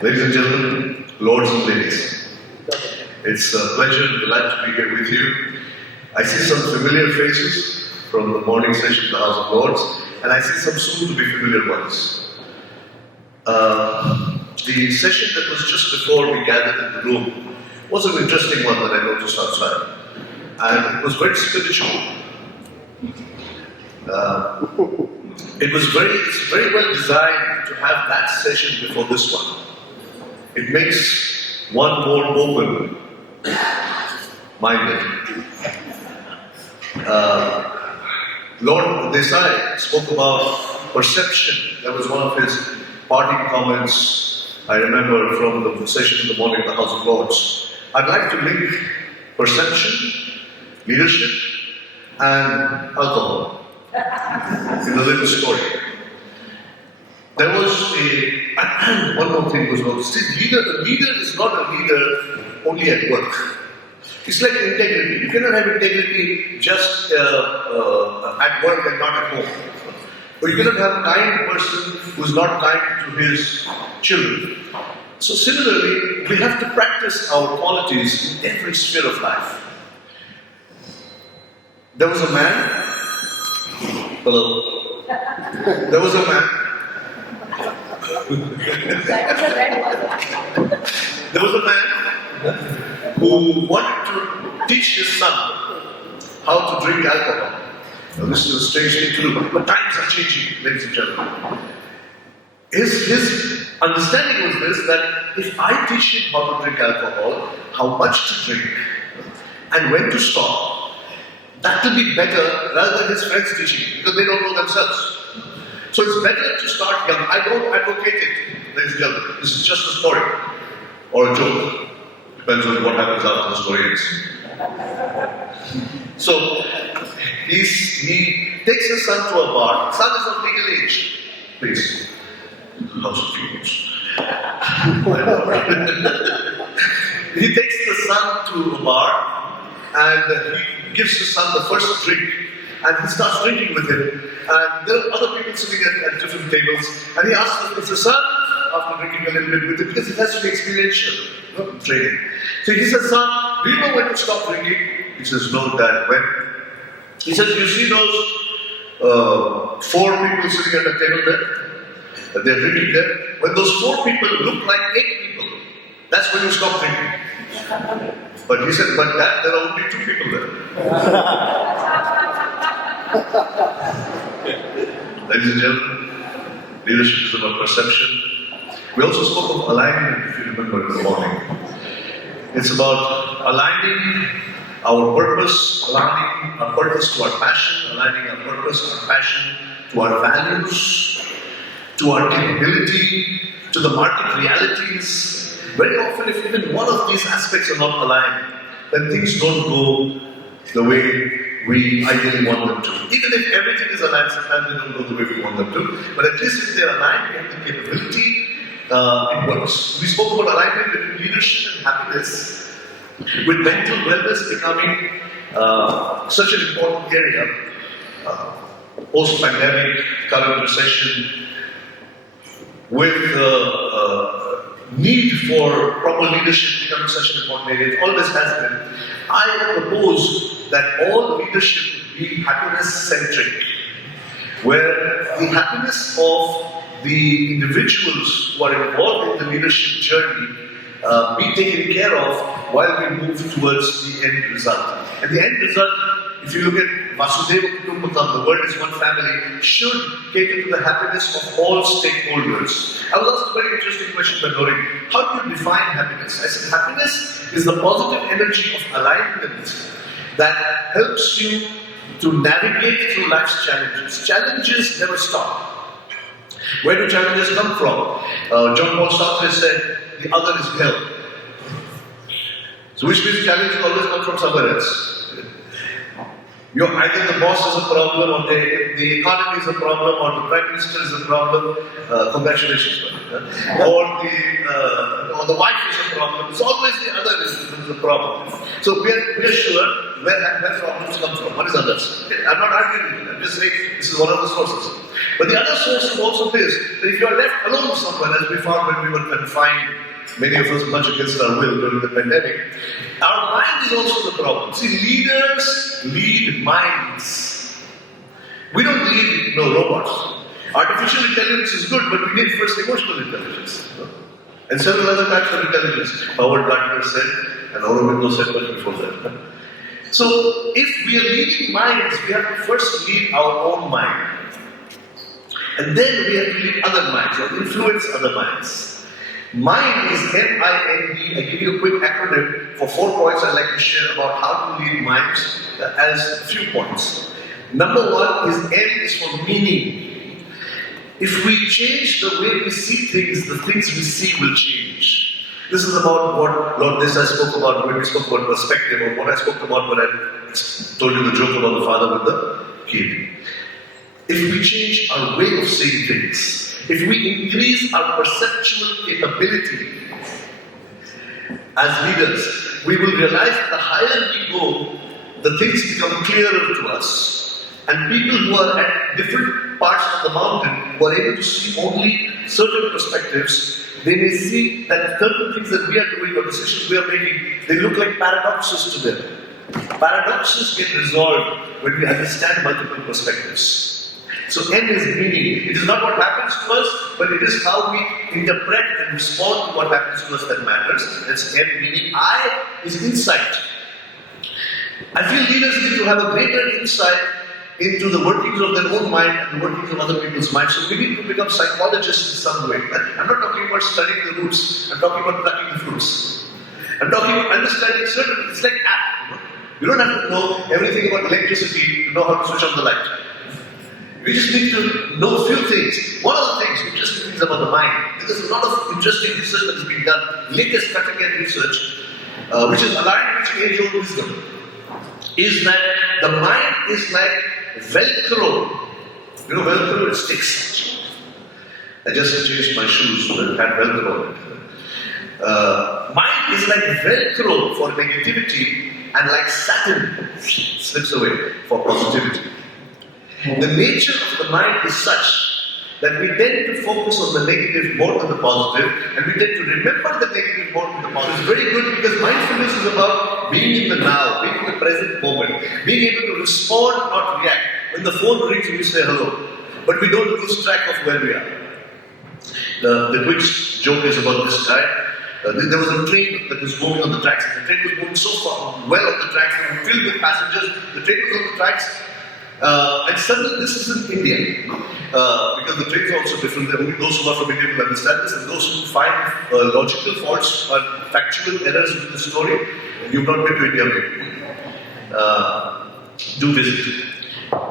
Ladies and gentlemen, lords and ladies, it's a pleasure and delight to be here with you. I see some familiar faces from the morning session of the House of Lords, and I see some soon-to-be familiar ones. The session that was just before we gathered in the room was an interesting one that I noticed outside, and it was very spiritual. It's very well designed to have that session before this one. It makes one more open-minded. Lord Desai spoke about perception. That was one of his parting comments, I remember, from the session in the morning at the House of Lords. I'd like to link perception, leadership, and alcohol in a little story. There was one more thing was about, see, a leader is not a leader only at work. It's like integrity. You cannot have integrity just at work and not at home. Or you cannot have a kind person who is not kind to his children. So similarly, we have to practice our qualities in every sphere of life. There was a man. Hello. There was a man. There was a man who wanted to teach his son how to drink alcohol. Now, this is a strange thing to do, but times are changing, ladies and gentlemen. His understanding was this, that if I teach him how to drink alcohol, how much to drink, and when to stop, that will be better rather than his friends teaching him, because they don't know themselves. So it's better to start young. I don't advocate it, ladies and gentlemen. This is just a story or a joke. Depends on what happens after the story ends. So he takes his son to a bar. Son is of legal age. Please. House of Fumes. He takes the son to a bar and he gives his son the first drink. And he starts drinking with him. And there are other people sitting at different tables. And he asks his son, after drinking a little bit with him, because it has to be experiential, training. So he says, son, do you know when to stop drinking? He says, no, Dad, when? He says, you see those 4 people sitting at the table there? They're drinking there. When those 4 people look like 8 people, that's when you stop drinking. But he said, but Dad, there are only 2 people there. Ladies and gentlemen, leadership is about perception. We also spoke of alignment, if you remember, in the morning. It's about aligning our purpose, aligning our purpose to our passion, aligning our purpose, our passion to our values, to our capability, to the market realities. Very often, if even one of these aspects are not aligned, then things don't go the way we ideally want them to. Even if everything is aligned, sometimes they don't go the way we want them to. But at least if they're aligned, we have the capability, it works. We spoke about alignment between leadership and happiness, with mental wellness becoming such an important area. Post-pandemic, current recession, with need for proper leadership becoming such an important area, it always has been. I propose that all leadership be happiness-centric, where the happiness of the individuals who are involved in the leadership journey be taken care of while we move towards the end result. And the end result, if you look at Vasudeva Kutumbakam, the word is one family, should cater to the happiness of all stakeholders. I was asked a very interesting question by Lori. How do you define happiness? I said, happiness is the positive energy of alignment that helps you to navigate through life's challenges. Challenges never stop. Where do challenges come from? John Paul Sartre said, the other is hell. So which means challenges always come from somewhere else. Either the boss is a problem, or the economy is a problem, or the prime minister is a problem. Congratulations, or the wife is a problem. It's always the other is the problem. So we are sure where problems come from. One is others. Okay? I'm not arguing with it. I'm just saying this is one of the sources. But the other source is also this, that if you are left alone somewhere, as we found when we were confined, many of us much against our will during the pandemic, our mind is also the problem. See, leaders lead minds. We don't lead robots. Artificial intelligence is good, but we need first emotional intelligence. And several other types of intelligence. Howard Gardner said, and Aurobindo said much before that. So, if we are leading minds, we have to first lead our own mind. And then we have to lead other minds, or influence other minds. Mind is M-I-N-D. I give you a quick acronym for 4 points I'd like to share about how to lead minds as a few points. Number 1 is M is for meaning. If we change the way we see things, the things we see will change. This is about what Lord Desai spoke about when we spoke about perspective, or what I spoke about when I told you the joke about the father with the kid. If we change our way of seeing things, if we increase our perceptual capability as leaders, we will realize that the higher we go, the things become clearer to us. And people who are at different parts of the mountain, who are able to see only certain perspectives, they may see that certain things that we are doing or decisions we are making, they look like paradoxes to them. Paradoxes get resolved when we understand multiple perspectives. So N is meaning. It is not what happens to us, but it is how we interpret and respond to what happens to us that matters. That's M meaning. I is insight. I feel leaders need to have a greater insight into the workings of their own mind and the workings of other people's minds. So we need to become psychologists in some way. I'm not talking about studying the roots, I'm talking about plucking the fruits. I'm talking about understanding certain, it's like app. You don't have to know everything about electricity to know how to switch on the light. We just need to know a few things. One of the things, interesting things about the mind, there's a lot of interesting research that has been done, latest cutting-edge research, which is aligned with age-old wisdom, is that the mind is like Velcro. You know, Velcro, it sticks. I just changed my shoes so that it had Velcro on it. Mind is like Velcro for negativity and like satin slips away for positivity. The nature of the mind is such that we tend to focus on the negative more than the positive, and we tend to remember the negative more than the positive. It's very good because mindfulness is about being in the now, being in the present moment, being able to respond, not react. When the phone rings, we say hello, but we don't lose track of where we are. The quick joke is about this guy. There was a train that was going on the tracks, and the train was going so far well on the tracks, and filled with passengers. The train was on the tracks. And suddenly, this is in India, because the trains are also different. Only those who are from India will understand this, and those who find logical faults or factual errors in the story, you've not been to India maybe. Do visit.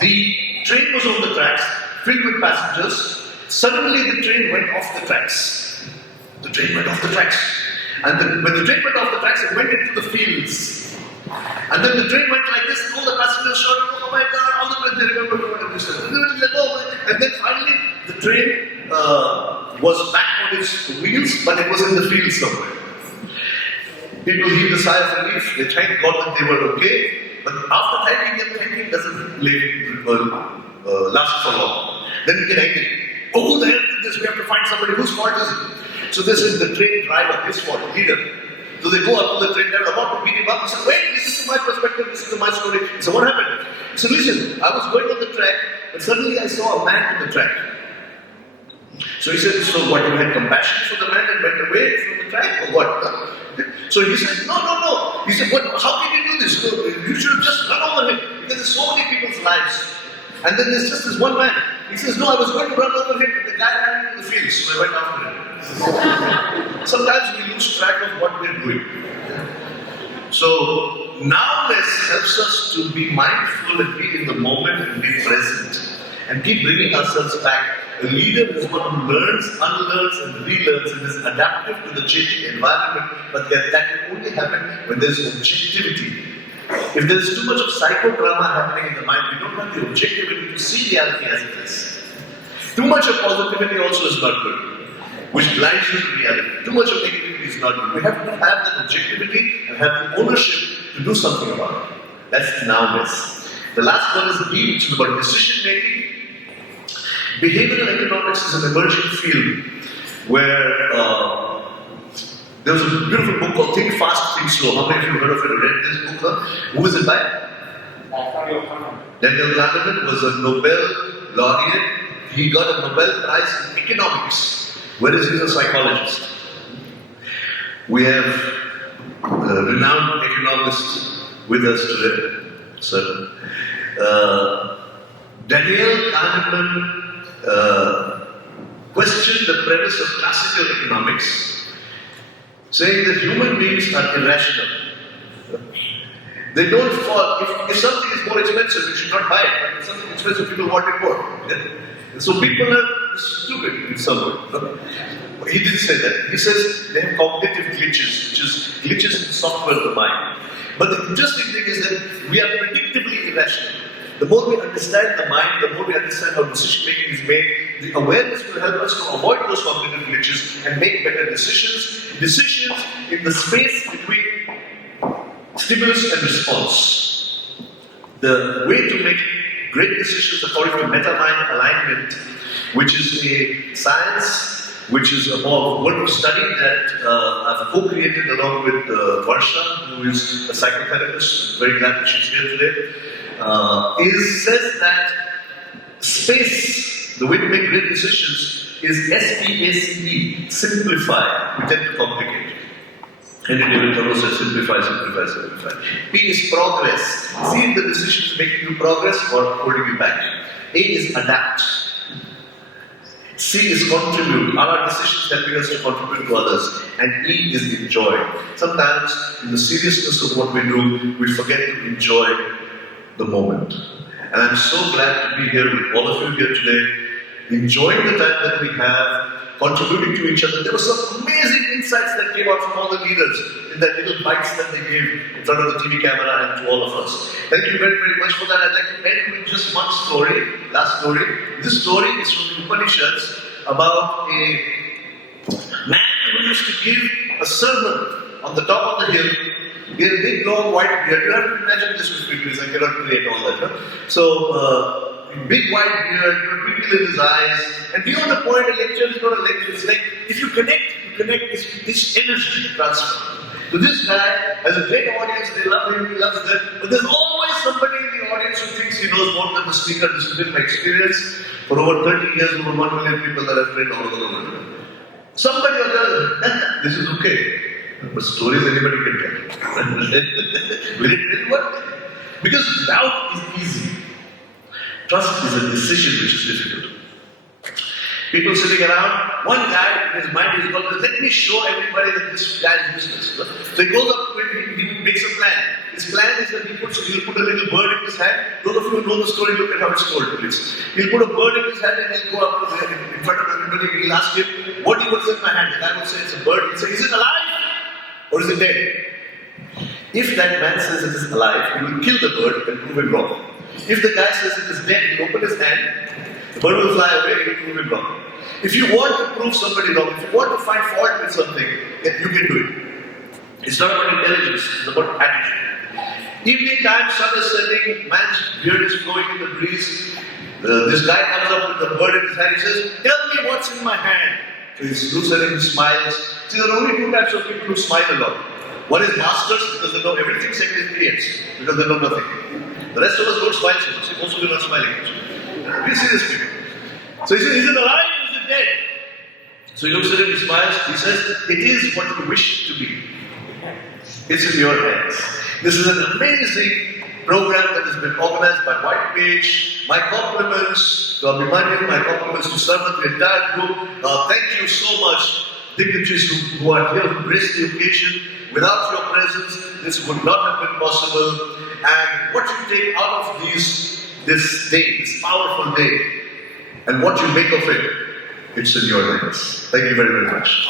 The train was on the tracks, filled with passengers. Suddenly, the train went off the tracks. The train went off the tracks. And when the train went off the tracks, it went into the fields. And then the train went like this, and all the passengers shouted, "Oh my God!" All the men, they remember what they said. And then finally, the train was back on its wheels, but it was in the field somewhere. People heaved a sigh of relief. They thanked God that they were okay. But after thanking them, thanking doesn't last for long. Then we get angry. Oh, who the hell did this? We have to find somebody. Whose fault is it? So this is the train driver, his fault, leader. So they go up to the train driver, about to beat him up. He said, "Wait, this is my perspective, this is my story." So what happened? He said, "Listen, I was going on the track, but suddenly I saw a man on the track." So he said, "So what, you had compassion for the man and went away from the track, or what?" So he said, No. He said, "What? How can you do this? You should have just run over him, because there's so many people's lives. And then there's just this one man." He says, "No, I was going to run over him, but the guy ran into the field, so I went after him." Sometimes we lose track of what we're doing. So, nowness helps us to be mindful and be in the moment and be present and keep bringing ourselves back. A leader is one who learns, unlearns, and relearns and is adaptive to the changing environment, but that can only happen when there's objectivity. If there's too much of psychodrama happening in the mind, we don't have the objectivity to see reality as it is. Too much of positivity also is not good, which blinds you to reality. Too much of negativity is not good. We have to have that objectivity and have the ownership to do something about it. That's nowness. The last one is B, which is about decision making. Behavioral economics is an emerging field where there was a beautiful book called Think Fast, Think Slow. How many of you heard of it or read this book? Huh? Who is it by? Daniel Kahneman was a Nobel laureate. He got a Nobel Prize in economics, whereas he's a psychologist. We have a renowned economist with us today, sir. Daniel Kahneman questioned the premise of classical economics, saying that human beings are irrational. They don't fall. If something is more expensive, you should not buy it. But if something is expensive, people want it more. And so people are stupid in some way. He didn't say that. He says they have cognitive glitches, which is glitches in the software of the mind. But the interesting thing is that we are predictably irrational. The more we understand the mind, the more we understand how decision making is made, the awareness will help us to avoid those cognitive glitches and make better decisions. Decisions in the space between stimulus and response. The way to make great decisions according to Metamind alignment, which is a science which is a work of study that I've co-created along with Varsha, who is a psychotherapist. Very glad that she's here today. Says that space, the way to make great decisions, is SPACE, simplify. We tend to complicate. Henry David Thoreau says simplify, simplify, simplify. P is progress. See if the decision is making you progress or holding you back. A is adapt. C is contribute. Are our decisions helping us to contribute to others? And E is enjoy. Sometimes, in the seriousness of what we do, we forget to enjoy the moment. And I'm so glad to be here with all of you here today, enjoying the time that we have, contributing to each other. There were some amazing insights that came out from all the leaders in that little bites that they gave in front of the TV camera and to all of us. Thank you very, very much for that. I'd like to end with just one story, last story. This story is from the Upanishads about a man who used to give a sermon on the top of the hill. He had a big, long, white beard. You have to imagine this was because I cannot create all that. Huh? So, big white beard, twinkle in his eyes, and beyond the point, a lecture is not a lecture. It's like if you connect this energy transfer. So this guy has a great audience, they love him, he loves them, but there's always somebody in the audience who thinks he knows more than the speaker. This has been my experience for over 30 years, over 1 million people that I've trained all over the world. Somebody or the other, this is okay. But stories anybody can tell. Will it really work? Because doubt is easy. Trust is a decision which is difficult. People sitting around, one guy in his mind is called, let me show everybody that this guy is useless. So he goes up and he makes a plan. His plan is that he'll put a little bird in his hand. Those of you who know the story, look at how it's told, please. He'll put a bird in his hand and he'll go up in front of everybody and he'll ask him, what do you what's in my hand? The guy will say it's a bird. He'll say, is it alive or is it dead? If that man says it is alive, he will kill the bird and prove him wrong. If the guy says it is dead, he'll open his hand, the bird will fly away and he'll prove him wrong. If you want to prove somebody wrong, if you want to find fault with something, then you can do it. It's not about intelligence, it's about attitude. Evening time, sun is setting, man's beard is flowing in the breeze. This guy comes up with the bird in his hand, he says, tell me what's in my hand. So he looks at him, he smiles. See, there are only two types of people who smile a lot. One is masters because they know everything, second is idiots because they know nothing. The rest of us don't smile so much. Most of you are not smiling. We see this people. So he says, is it alive or is it dead? So he looks at him, he smiles, he says, it is what you wish it to be. It's in your hands. This is an amazing program that has been organized by White Page. My compliments to Abhimanyu, my compliments to Sarvat, the entire group. Thank you so much, dignitaries who are here, who graced the occasion. Without your presence, this would not have been possible. And what you take out of this day, this powerful day, and what you make of it, it's in your hands. Thank you very, very much.